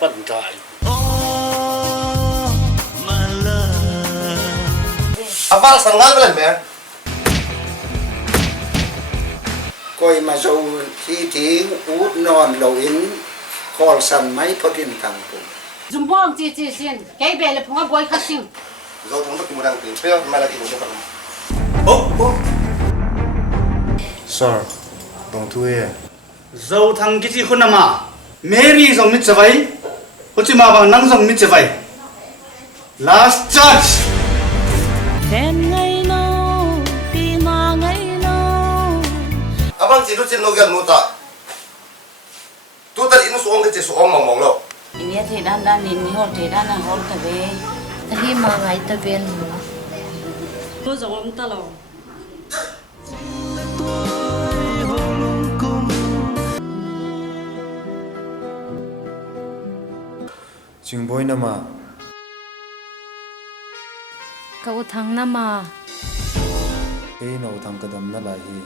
ปั่นถ่าย Abang sangal belan mer. Coi mà dầu thi thí út non lầu in call săn máy có tiền thằng cũng dùng bom chi xin cái bè là phong bôi khát xin Zau thong tu mudang tin. Pero mai lagi mo kan. Sir, dong thu ye. dâu thằng cái gì con nằm à Mary dòng mít vậy có chỉ mà bằng năng dòng mít vậy last chance Khen ngày nào thì mà ngày nào Abang si Lucien no gan muta. Tu tar inu suong ke suong mong lo. ini thì đan đan ini hot thì đan là hot ta về Tapi mangai ta ben mo. tôi giống ông ta lòng Ching boy na ma. Ka uthang na ma. Ei no thang kadam na la hi.